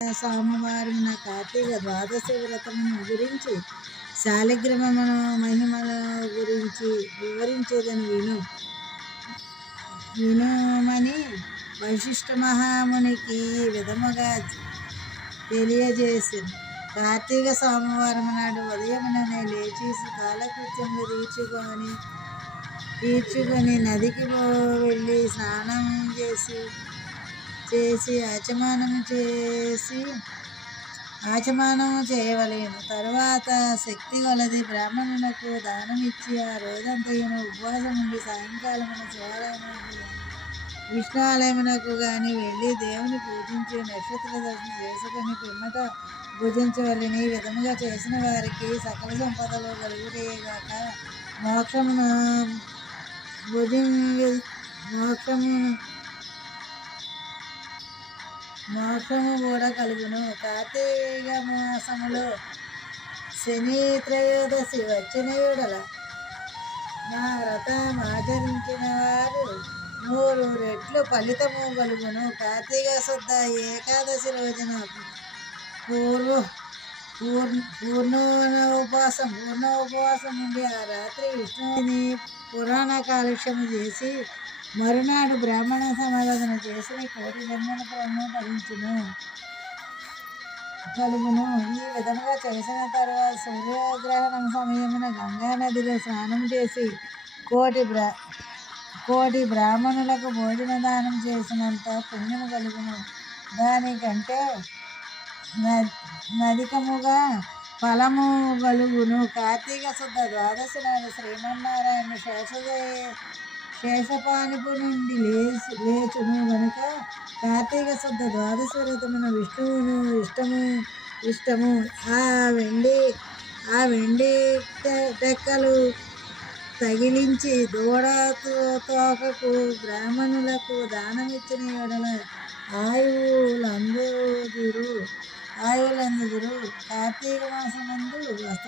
సోమవారం కార్తీక ద్వాదశి వ్రతమును గురించి శాలిగ్రామమును మహిమల గురించి వివరించేదని వినుమని వశిష్ఠ మహామునికి ఈ విధముగా తెలియజేసింది. కార్తీక సోమవారం నాడు ఉదయముననే లేచి కాలకృత్యములు తీర్చుకొని నదికి వెళ్ళి స్నానం చేసి ఆచమనము చేయవలెను. తరువాత శక్తి కొలది బ్రాహ్మణులకు దానమిచ్చి ఆ రోజంతయును ఉపవాసం ఉండి సాయంకాలమున శివాలయమునకు విష్ణు ఆలయమునకు గాని వెళ్ళి దేవుని పూజించి నక్షత్ర దర్శనం చేసుకుని పిమ్మట భుజించవలెను. ఈ విధముగా చేసిన వారికి సకల సంపదలు కలుగుటయేగాక మోక్షము కూడా కలుగును. కార్తీక మాసములో శని త్రయోదశి వచ్చిన యెడల నా వ్రతం ఆచరించిన వారు 100 రెట్లు ఫలితము కలుగును. కార్తీక శుద్ధ ఏకాదశి రోజున పూర్ణోపవాసం నుండి ఆ రాత్రి విష్ణువుని పురాణ కాలక్షేమం చేసి మరునాడు బ్రాహ్మణ సమారాధన చేసి 1,000,000 జన్మల ఫలము కలుగును. ఈ విధముగా చేసిన తర్వాత సూర్యగ్రహణం సమయమున గంగా నదిలో స్నానం చేసి 1,000,000 బ్రాహ్మణులకు భోజన దానం చేసినంత పుణ్యము కలుగును. దానికంటే నదికముగా ఫలము కలుగును. కార్తీక శుద్ధ ద్వాదశి నాడు శ్రీమన్నారాయణుడు శేషపానిపు నుండి లేచును గనుక కార్తీక శుద్ధ ద్వాదశి వ్రతమున విష్ణువును ఇష్టము. ఆ వెండి టెక్కలు తగిలించి దూడ తోకకు బ్రాహ్మణులకు దానమిచ్చిన యెడల ఆయువు